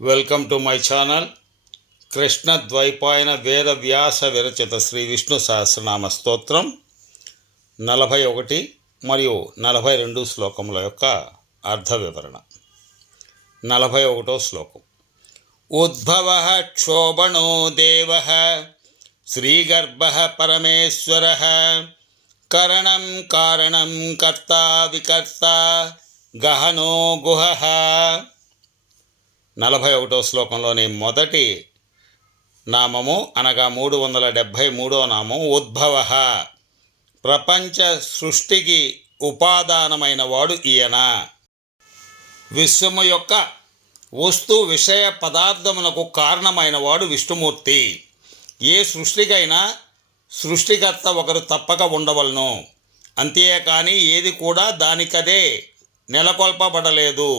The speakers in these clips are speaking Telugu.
Welcome to my channel. Krishna Dvaipayana వేద వ్యాస విరచిత శ్రీ విష్ణు సహస్రనామ స్తోత్రం 41 మరియు 42 శ్లోకముల యొక్క అర్థ వివరణ. 41వ శ్లోకం. ఉద్భవ క్షోభణో దేవ శ్రీగర్భ పరమేశ్వర కరణం కారణం కర్త వికర్త గహనో గుహ. 41వ శ్లోకంలోని మొదటి నామము అనగా 373వ నామం ఉద్భవ. ప్రపంచ సృష్టికి ఉపాదానమైన వాడు ఈయన. విశ్వము యొక్క వస్తు విషయ పదార్థమునకు కారణమైన వాడు విష్ణుమూర్తి. ఏ సృష్టికైనా సృష్టికర్త ఒకరు తప్పక ఉండవలను. అంతేకాని ఏది కూడా దానికదే నెలకొల్పబడలేదు.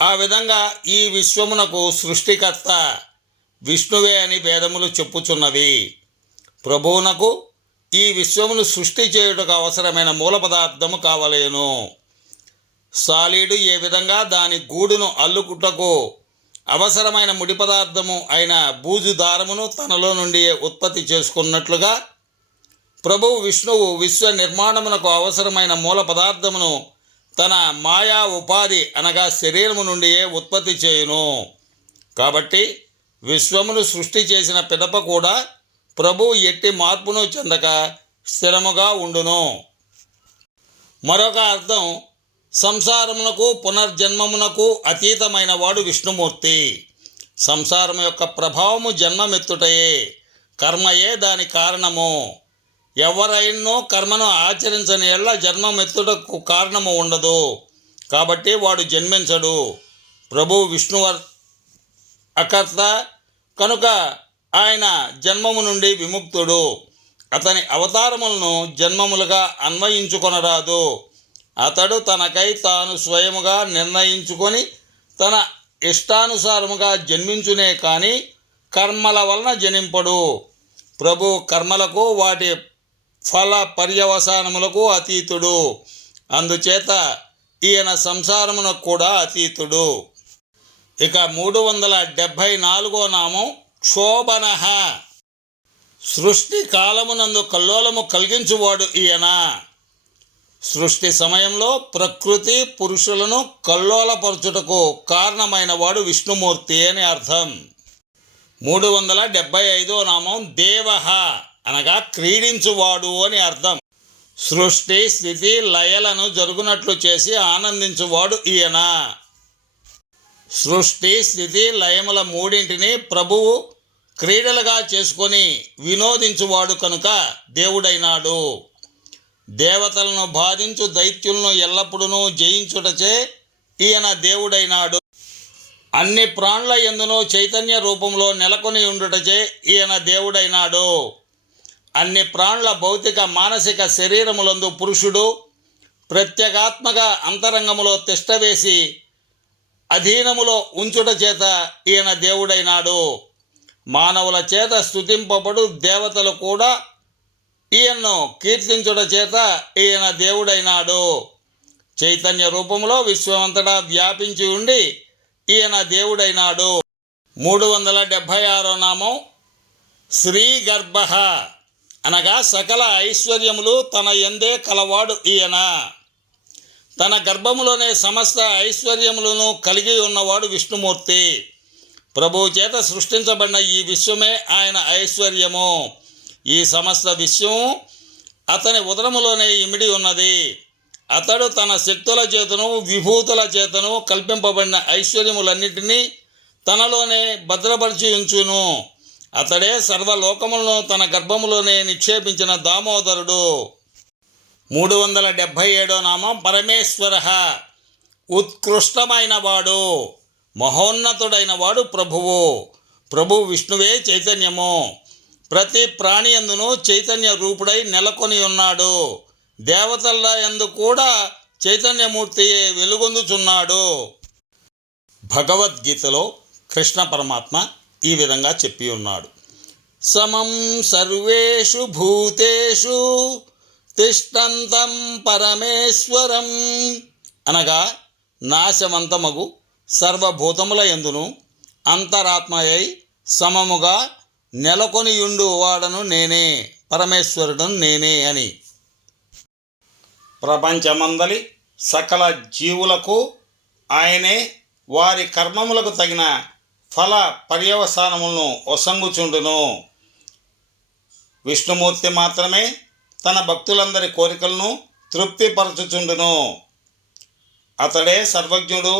ఆ విధంగా ఈ విశ్వమునకు సృష్టికర్త విష్ణువే అని వేదములు చెప్పుచున్నవి. ప్రభువునకు ఈ విశ్వమును సృష్టి చేయుటకు అవసరమైన మూల పదార్థము కావలేను. సాలీడు ఏ విధంగా దాని గూడును అల్లుకుటకు అవసరమైన ముడి పదార్థము అయిన బూజు దారమును తనలో నుండి ఉత్పత్తి చేసుకున్నట్లుగా ప్రభువు విష్ణువు విశ్వ నిర్మాణమునకు అవసరమైన మూల పదార్థమును తన మాయా ఉపాధి అనగా శరీరము నుండియే ఉత్పత్తి చేయును. కాబట్టి విశ్వమును సృష్టి చేసిన పిదప కూడా ప్రభువు ఎట్టి మార్పును చెందక స్థిరముగా ఉండును. మరొక అర్థం, సంసారమునకు పునర్జన్మమునకు అతీతమైన వాడు విష్ణుమూర్తి. సంసారం యొక్క ప్రభావము జన్మమెత్తుటయే, కర్మయే దాని కారణము. ఎవరైనో కర్మను ఆచరించని ఎడల జన్మమెత్తుటకు కారణము ఉండదు. కాబట్టి వాడు జన్మించడు. ప్రభువు విష్ణువు అకర్త కనుక ఆయన జన్మము నుండి విముక్తుడు. అతని అవతారములను జన్మములుగా అన్వయించుకొనరాదు. అతడు తనకై తాను స్వయముగా నిర్ణయించుకొని తన ఇష్టానుసారముగా జన్మించునే కానీ కర్మల వలన జనింపడు. ప్రభు కర్మలకు వాటి ఫల పర్యవసానములకు అతీతుడు. అందుచేత ఈయన సంసారమునకు కూడా అతీతుడు. ఇక 374వ నామం క్షోభన. సృష్టి కాలమునందు కల్లోలము కలిగించువాడు ఈయన. సృష్టి సమయంలో ప్రకృతి పురుషులను కల్లోలపరచుటకు కారణమైన వాడు విష్ణుమూర్తి అని అర్థం. 375వ నామం దేవ అనగా క్రీడించువాడు అని అర్థం. సృష్టి స్థితి లయలను జరుగునట్లు చేసి ఆనందించువాడు ఈయన. సృష్టి స్థితి లయముల మూడింటిని ప్రభువు క్రీడలుగా చేసుకొని వినోదించువాడు కనుక దేవుడైనాడు. దేవతలను బాధించు దైత్యులను ఎల్లప్పుడూ జయించుటచే ఈయన దేవుడైనాడు. అన్ని ప్రాణుల యందును చైతన్య రూపంలో నెలకొని ఉండుటచే ఈయన దేవుడైనాడు. అన్ని ప్రాణుల భౌతిక మానసిక శరీరములందు పురుషుడు ప్రత్యేగాత్మగా అంతరంగములో తిష్టవేసి అధీనములో ఉంచుట చేత ఈయన దేవుడైనాడు. మానవుల చేత స్తుతింపబడు దేవతలు కూడా ఈయన్ను కీర్తించుట చేత ఈయన దేవుడైనాడు. చైతన్య రూపంలో విశ్వమంతటా వ్యాపించి ఉండి ఈయన దేవుడైనాడు. 376వ నామం శ్రీగర్భ అనగా సకల ఐశ్వర్యములు తన యందే కలవాడు ఈయన. తన గర్భములోనే సమస్త ఐశ్వర్యములను కలిగి ఉన్నవాడు విష్ణుమూర్తి. ప్రభువు చేత సృష్టించబడిన ఈ విశ్వమే ఆయన ఐశ్వర్యము. ఈ సమస్త విశ్వము అతని ఉదరములోనే ఇమిడి ఉన్నది. అతడు తన శక్తుల చేతను విభూతుల చేతను కల్పింపబడిన ఐశ్వర్యములన్నిటినీ తనలోనే భద్రపరిచి ఉంచును. అతడే సర్వలోకములను తన గర్భములోనే నిక్షేపించిన దామోదరుడు. 377వ నామం పరమేశ్వర. ఉత్కృష్టమైన వాడు, మహోన్నతుడైన వాడు ప్రభువు. ప్రభు విష్ణువే చైతన్యము. ప్రతి ప్రాణి యందును చైతన్య రూపుడై నెలకొని ఉన్నాడు. దేవతల యందు కూడా చైతన్యమూర్తియే వెలుగొందుచున్నాడు. భగవద్గీతలో కృష్ణ పరమాత్మ ఈ విధంగా చెప్పి ఉన్నాడు. సమం సర్వేషు భూతేషు తిష్టంతం పరమేశ్వరం అనగా నాశవంతమగు సర్వభూతముల యందును అంతరాత్మయై సమముగా నెలకొనియుండు వాడను నేనే, పరమేశ్వరుడను నేనే అని. ప్రపంచమందలి సకల జీవులకు ఆయనే వారి కర్మములకు తగిన ఫల పర్యవసానములను ఒసంగుచుండును. విష్ణుమూర్తి మాత్రమే తన భక్తులందరి కోరికలను తృప్తిపరచుచుండును. అతడే సర్వజ్ఞుడు,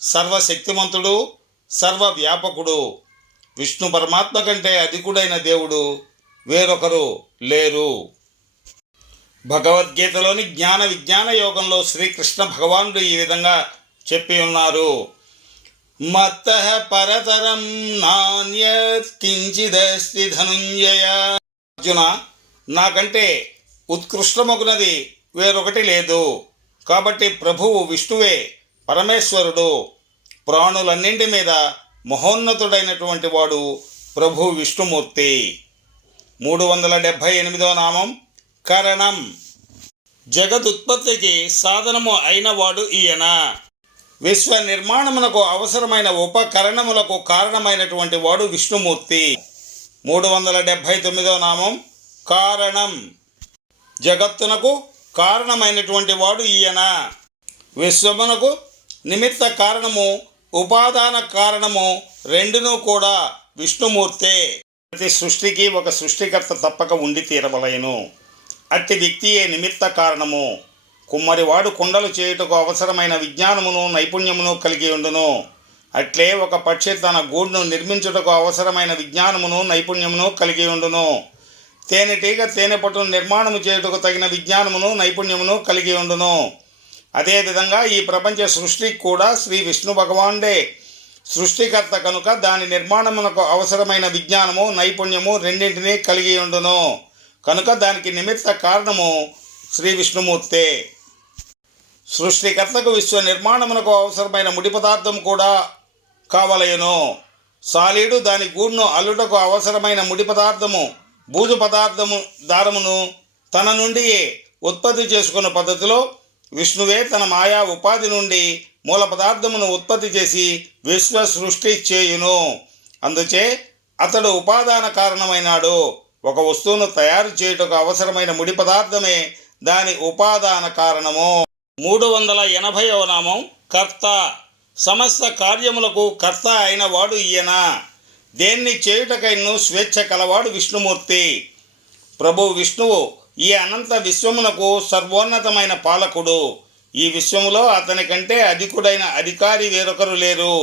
సర్వశక్తిమంతుడు, సర్వవ్యాపకుడు. విష్ణు పరమాత్మ కంటే అధికుడైన దేవుడు వేరొకరు లేరు. భగవద్గీతలోని జ్ఞాన విజ్ఞాన యోగంలో శ్రీకృష్ణ భగవానుడు ఈ విధంగా చెప్పి ఉన్నారు. మత్తః పరతరం నాన్యత్ కించిదస్తి ధనుంజయ. అర్జున, నాకంటే ఉత్కృష్టమగునది వేరొకటి లేదు. కాబట్టి ప్రభువు విష్ణువే పరమేశ్వరుడు. ప్రాణులన్నింటి మీద మహోన్నతుడైనటువంటి వాడు ప్రభు విష్ణుమూర్తి. 378వ నామం కరణం. జగదుత్పత్తికి సాధనము అయినవాడు ఈయన. విశ్వ నిర్మాణమునకు అవసరమైన ఉపకరణములకు కారణమైనటువంటి వాడు విష్ణుమూర్తి. 379వ నామం కారణం. జగత్తునకు కారణమైనటువంటి వాడు ఈయన. విశ్వమునకు నిమిత్త కారణము, ఉపాదాన కారణము రెండునూ కూడా విష్ణుమూర్తే. ప్రతి సృష్టికి ఒక సృష్టికర్త తప్పక ఉండి తీరవలయను. అట్టి వ్యక్తియే నిమిత్త కారణము. కుమ్మరివాడు కుండలు చేయుటకు అవసరమైన విజ్ఞానమును నైపుణ్యమును కలిగి ఉండును. అట్లే ఒక పక్షి తన గూడును నిర్మించుటకు అవసరమైన విజ్ఞానమును నైపుణ్యమును కలిగి ఉండును. తేనెటీగ తేనెపట్టును నిర్మాణము చేయుటకు తగిన విజ్ఞానమును నైపుణ్యమును కలిగి ఉండును. అదేవిధంగా ఈ ప్రపంచ సృష్టికి కూడా శ్రీ విష్ణు భగవానుడే సృష్టికర్త కనుక దాని నిర్మాణమునకు అవసరమైన విజ్ఞానము నైపుణ్యము రెండింటినీ కలిగి ఉండును. కనుక దానికి నిమిత్త కారణము శ్రీ విష్ణుమూర్తే. సృష్టికర్తకు విశ్వ నిర్మాణమునకు అవసరమైన ముడి పదార్థం కూడా కావలయను. సాలీడు దాని గూడును అల్లుటకు అవసరమైన ముడి పదార్థము బూజు పదార్థము దారమును తన నుండి ఉత్పత్తి చేసుకున్న పద్ధతిలో విష్ణువే తన మాయా ఉపాధి నుండి మూల పదార్థమును ఉత్పత్తి చేసి విశ్వ సృష్టి చేయును. అందుచే అతడు ఉపాదాన కారణమైనాడు. ఒక వస్తువును తయారు చేయుటకు అవసరమైన ముడి పదార్థమే దాని ఉపాదాన కారణము. 380వ నామం కర్త. సమస్త కార్యములకు కర్త అయిన వాడు ఈయన. దేన్ని చేయుటకైను స్వేచ్ఛ కలవాడు విష్ణుమూర్తి. ప్రభు విష్ణువు ఈ అనంత విశ్వమునకు సర్వోన్నతమైన పాలకుడు. ఈ విశ్వములో అతని కంటే అధికుడైన అధికారి వేరొకరు లేరు.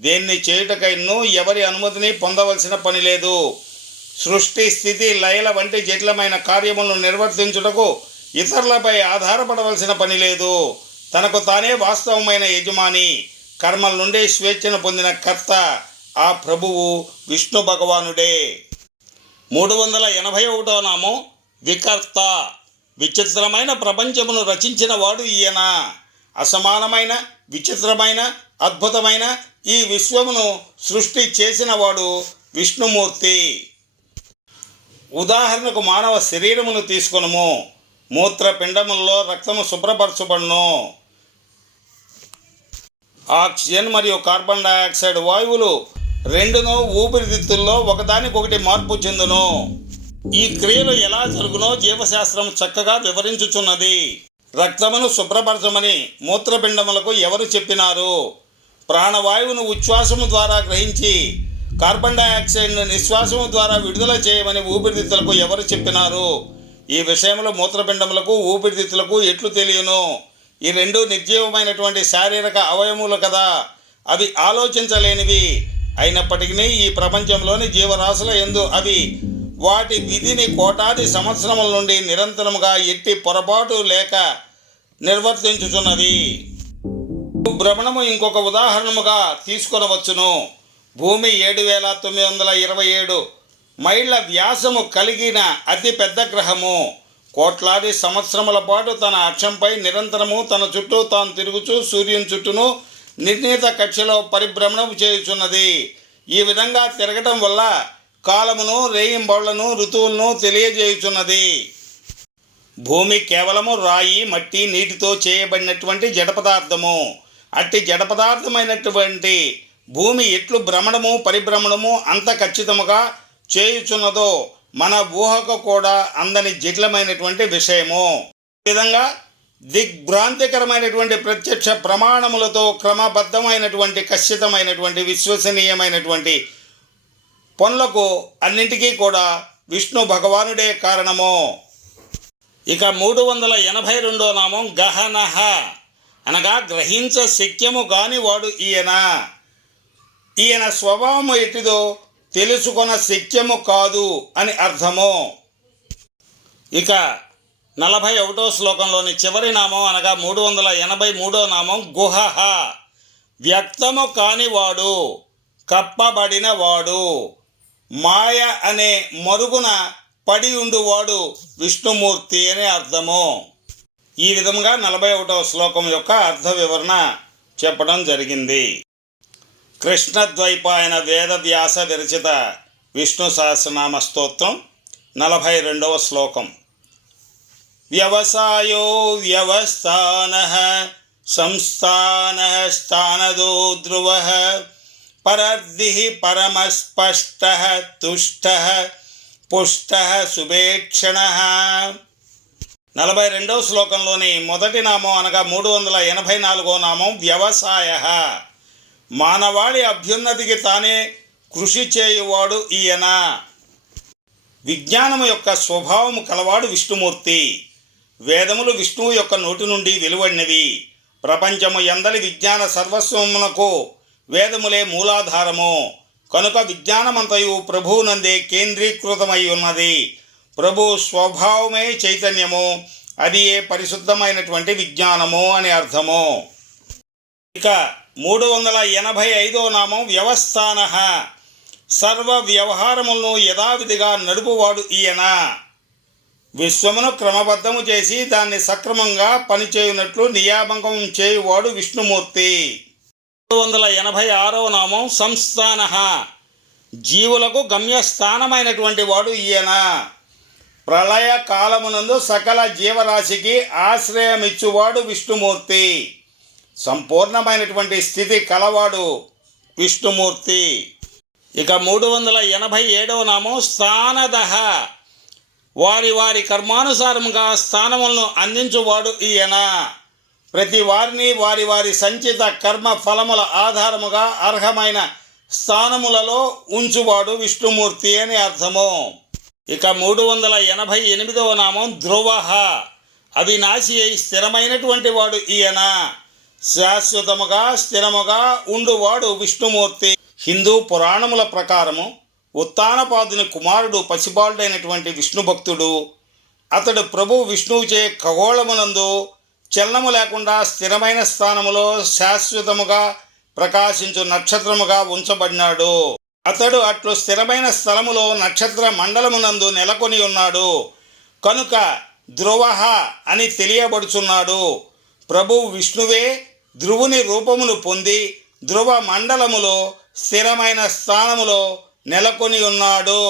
దేన్ని చేయుటకైను ఎవరి అనుమతిని పొందవలసిన పని లేదు. సృష్టి స్థితి లయల వంటి జటిలమైన కార్యములను నిర్వర్తించుటకు ఇతరులపై ఆధారపడవలసిన పని లేదు. తనకు తానే వాస్తవమైన యజమాని. కర్మల నుండి స్వేచ్ఛను పొందిన కర్త ఆ ప్రభువు విష్ణు భగవానుడే. 381వ నామం వికర్త. విచిత్రమైన ప్రపంచమును రచించిన వాడు ఈయన. అసమానమైన, విచిత్రమైన, అద్భుతమైన ఈ విశ్వమును సృష్టి చేసిన వాడు విష్ణుమూర్తి. ఉదాహరణకు మానవ శరీరమును తీసుకొనుము. మూత్రపిండములలో రక్తము శుభ్రపరచబడును. ఆక్సిజన్ మరియు కార్బన్ డయాక్సైడ్ వాయువులు రెండును ఊపిరితిత్తుల్లో ఒకదానికొకటి మార్పు చెందును. ఈ క్రియలు ఎలా జరుగునో జీవశాస్త్రం చక్కగా వివరించుచున్నది. రక్తమును శుభ్రపరచమని మూత్రపిండములకు ఎవరు చెప్పినారు? ప్రాణవాయువును ఉచ్ఛ్వాసము ద్వారా గ్రహించి కార్బన్ డయాక్సైడ్ను నిశ్వాసము ద్వారా విడుదల చేయమని ఊపిరితిత్తులకు ఎవరు చెప్పినారు? ఈ విషయంలో మూత్రపిండములకు ఊపిరితిత్తులకు ఎట్లు తెలియను? ఈ రెండు నిర్జీవమైనటువంటి శారీరక అవయములు కదా. అవి ఆలోచించలేనివి. అయినప్పటికీ ఈ ప్రపంచంలోని జీవరాశుల యందు అవి వాటి విధిని కోటాది సంవత్సరముల నుండి నిరంతరముగా ఎట్టి పొరపాటు లేక నిర్వర్తించుచున్నవి. భ్రమణము ఇంకొక ఉదాహరణముగా తీసుకొనవచ్చును. భూమి 7,927 మైళ్ళ వ్యాసము కలిగిన అతి పెద్ద గ్రహము. కోట్లాది సంవత్సరముల పాటు తన అక్షంపై నిరంతరము తన చుట్టూ తాను తిరుగుచూ సూర్యుని చుట్టూను నిర్ణీత కక్షలో పరిభ్రమణం చేయుచున్నది. ఈ విధంగా తిరగటం వల్ల కాలమును, రేయింబౌళ్లను, ఋతువులను తెలియజేయుచున్నది. భూమి కేవలము రాయి, మట్టి, నీటితో చేయబడినటువంటి జడ పదార్థము. అట్టి జడ పదార్థమైనటువంటి భూమి ఎట్లు భ్రమణము పరిభ్రమణము అంత ఖచ్చితముగా చేయుచున్నదో మన ఊహకు కూడా అందని జటిలమైనటువంటి విషయము. ఈ విధంగా దిగ్భ్రాంతికరమైనటువంటి ప్రత్యక్ష ప్రమాణములతో క్రమబద్ధమైనటువంటి ఖచ్చితమైనటువంటి విశ్వసనీయమైనటువంటి పనులకు అన్నింటికీ కూడా విష్ణు భగవానుడే కారణము. ఇక 382 నామం గహనః, అనగా గ్రహించ శక్యము కాని వాడు ఈయన. ఈయన స్వభావము ఎటిదో తెలుసుకొన శక్యము కాదు అని అర్థము. ఇక 41వ శ్లోకంలోని చివరి నామం అనగా 383వ నామం గుహః, వ్యక్తము కానివాడు, కప్పబడినవాడు, మాయ అనే మరుగున పడి ఉండువాడు విష్ణుమూర్తి అనే అర్థము. ఈ విధంగా 41వ శ్లోకం యొక్క అర్థ వివరణ చెప్పడం జరిగింది. కృష్ణద్వైపాయన వేదవ్యాస విరచిత విష్ణు సహస్రనామ స్తోత్రం 42వ శ్లోకం. వ్యవసాయో వ్యవస్థానః సంస్థానః స్థానదో ధ్రువః పరర్దిః పరమస్పష్టః తుష్టః పుష్టః సుభేక్షణః. 42వ శ్లోకంలోని మొదటి నామం అనగా 384వ నామం వ్యవసాయః, మానవాళి అభ్యున్నతికి తానే కృషి చేయువాడు ఈయన. విజ్ఞానము యొక్క స్వభావము కలవాడు విష్ణుమూర్తి. వేదములు విష్ణువు యొక్క నోటి నుండి వెలువడినవి. ప్రపంచము ఎందలి విజ్ఞాన సర్వస్వమునకు వేదములే మూలాధారము. కనుక విజ్ఞానమంతయు ప్రభువునందే కేంద్రీకృతమై ఉన్నది. ప్రభు స్వభావమే చైతన్యము, అది ఏ పరిశుద్ధమైనటువంటి విజ్ఞానము అని అర్థము. ఇక 385వ నామం వ్యవస్థానః, సర్వ వ్యవహారములను యథావిధిగా నడుపువాడు ఈయన. విశ్వమును క్రమబద్ధము చేసి దాన్ని సక్రమంగా పనిచేయునట్లు నియామకం చేయువాడు విష్ణుమూర్తి. 386వ నామం సంస్థానః, జీవులకు గమ్యస్థానమైనటువంటి వాడు ఈయన. ప్రళయ కాలమునందు సకల జీవరాశికి ఆశ్రయమిచ్చువాడు విష్ణుమూర్తి. సంపూర్ణమైనటువంటి స్థితి కలవాడు విష్ణుమూర్తి. ఇక 387వ నామం స్థానదః, వారి వారి కర్మానుసారముగా స్థానములను అందించువాడు ఈయన. ప్రతి వారిని వారి వారి సంచిత కర్మ ఫలముల ఆధారముగా అర్హమైన స్థానములలో ఉంచువాడు విష్ణుమూర్తి అని అర్థము. ఇక 388వ నామం ధ్రువః, అవినాశి అయి స్థిరమైనటువంటి వాడు ఈయన. శాశ్వతముగా స్థిరముగా ఉండువాడు విష్ణుమూర్తి. హిందూ పురాణముల ప్రకారము ఉత్తానపాదుని కుమారుడు పసిబాలుడైనటువంటి విష్ణు భక్తుడు. అతడు ప్రభు విష్ణువుచే ఖగోళమునందు చలనము లేకుండా స్థిరమైన స్థానములో శాశ్వతముగా ప్రకాశించు నక్షత్రముగా ఉంచబడినాడు. అతడు అట్లు స్థిరమైన స్థలములో నక్షత్ర మండలమునందు నెలకొని ఉన్నాడు కనుక ధ్రువః అని తెలియబడుచున్నాడు. ప్రభు విష్ణువే ధ్రువుని రూపమును పొంది ధ్రువ మండలములో స్థిరమైన స్థానములో నెలకొని ఉన్నాడు.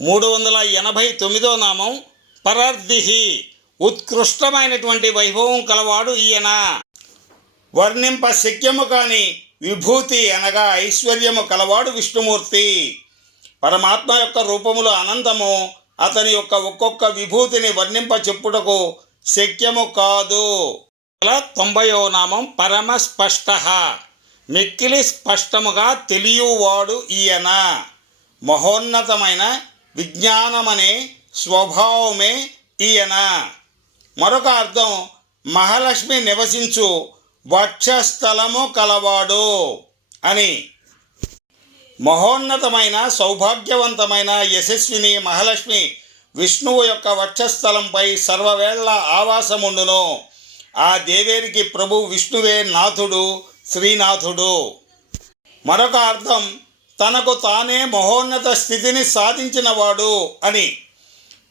389వ నామం పరర్దిః, ఉత్కృష్టమైనటువంటి వైభవం కలవాడు ఈయన. వర్ణింప శక్యము కాని విభూతి అనగా ఐశ్వర్యము కలవాడు విష్ణుమూర్తి. పరమాత్మ యొక్క రూపములు అనంతము. అతని యొక్క ఒక్కొక్క విభూతిని వర్ణింప చెప్పుటకు శక్యము కాదు. 90వ నామం పరమస్పష్టః, మిక్కిలి స్పష్టముగా తెలియవాడు ఈయన. మహోన్నతమైన విజ్ఞానమనే స్వభావమే ఈయన. మరొక అర్థం మహాలక్ష్మి నివసించు వక్షస్థలము కలవాడు అని. మహోన్నతమైన సౌభాగ్యవంతమైన యశస్విని మహాలక్ష్మి విష్ణువు యొక్క వక్షస్థలంపై సర్వవేళ ఆవాసముండును. ఆ దేవేరికి ప్రభు విష్ణువే నాథుడు, శ్రీనాథుడు. మరొక అర్థం తనకు తానే మహోన్నత స్థితిని సాధించినవాడు అని.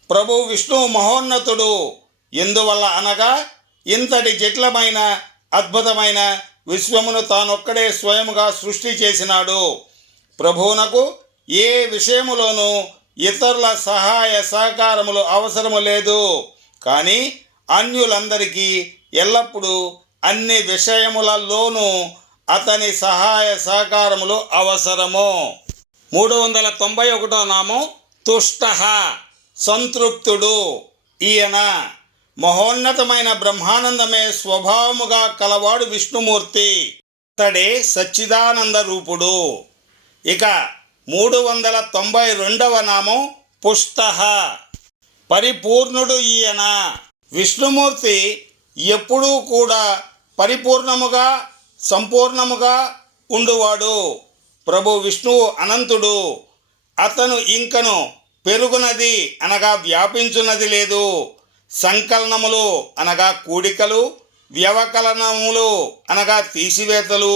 ప్రభు విష్ణువు మహోన్నతుడు ఎందువల్ల అనగా ఇంతటి జటిలమైన అద్భుతమైన విశ్వమును తానొక్కడే స్వయముగా సృష్టి చేసినాడు. ప్రభువునకు ఏ విషయములోనూ ఇతరుల సహాయ సహకారములు అవసరము లేదు. కానీ అన్యులందరికీ ఎల్లప్పుడూ అన్ని విషయములలోనూ అతని సహాయ సహకారములు అవసరము. 391 నామం తుష్ట, సంతృప్తుడు. ఈయన మహోన్నతమైన బ్రహ్మానందమే స్వభావముగా కలవాడు విష్ణుమూర్తి. అతడే సచ్చిదానంద రూపుడు. ఇక 392వ నామం పుష్ట, పరిపూర్ణుడు. ఈయన విష్ణుమూర్తి ఎప్పుడూ కూడా పరిపూర్ణముగా సంపూర్ణముగా ఉండువాడు. ప్రభు విష్ణువు అనంతుడు. అతను ఇంకను పెరుగునది అనగా వ్యాపించున్నది లేదు. సంకలనములు అనగా కూడికలు, వ్యవకలనములు అనగా తీసివేతలు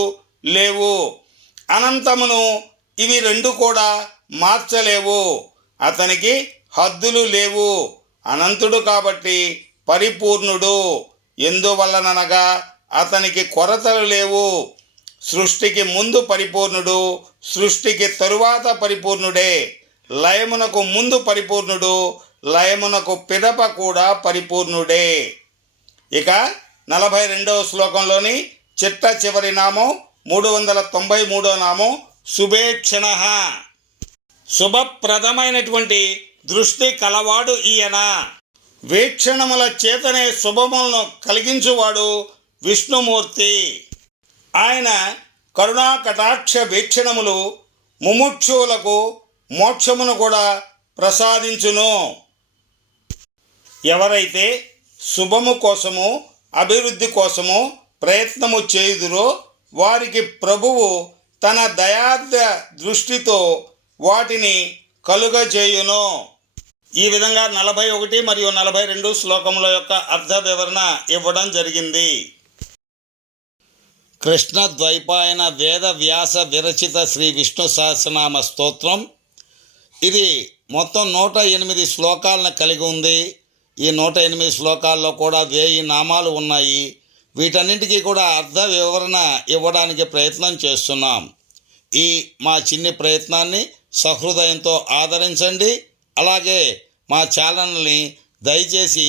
లేవు. అనంతమును ఇవి రెండు కూడా మార్చలేవు. అతనికి హద్దులు లేవు. అనంతుడు కాబట్టి పరిపూర్ణుడు. ఎందువల్లననగా అతనికి కొరతలు లేవు. సృష్టికి ముందు పరిపూర్ణుడు, సృష్టికి తరువాత పరిపూర్ణుడే. లయమునకు ముందు పరిపూర్ణుడు, లయమునకు పిదప కూడా పరిపూర్ణుడే. ఇక 42వ శ్లోకంలోని చిట్ట చివరి నామం 393వ నామం శుభేక్షణ, శుభప్రదమైనటువంటి దృష్టి కలవాడు ఈయన. వీక్షణముల చేతనే శుభములను కలిగించువాడు విష్ణుమూర్తి. ఆయన కరుణా కటాక్ష వీక్షణములు ముముక్షువులకు మోక్షమును కూడా ప్రసాదించును. ఎవరైతే శుభము కోసము అభివృద్ధి కోసము ప్రయత్నము చేయుదురో వారికి ప్రభువు తన దయార్థ దృష్టితో వాటిని కలుగజేయును. ఈ విధంగా 41 మరియు 42 శ్లోకముల యొక్క అర్థ వివరణ ఇవ్వడం జరిగింది. కృష్ణ ద్వైపాయన వేద వ్యాస విరచిత శ్రీ విష్ణు సహస్రనామ స్తోత్రం. ఇది మొత్తం 108 శ్లోకాలను కలిగి ఉంది. ఈ 108 శ్లోకాల్లో కూడా 1000 నామాలు ఉన్నాయి. వీటన్నింటికీ కూడా అర్థ వివరణ ఇవ్వడానికి ప్రయత్నం చేస్తున్నాం. ఈ మా చిన్ని ప్రయత్నాన్ని సహృదయంతో ఆదరించండి. అలాగే మా ఛానల్ని దయచేసి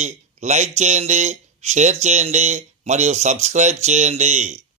లైక్ చేయండి, షేర్ చేయండి మరియు సబ్స్క్రైబ్ చేయండి.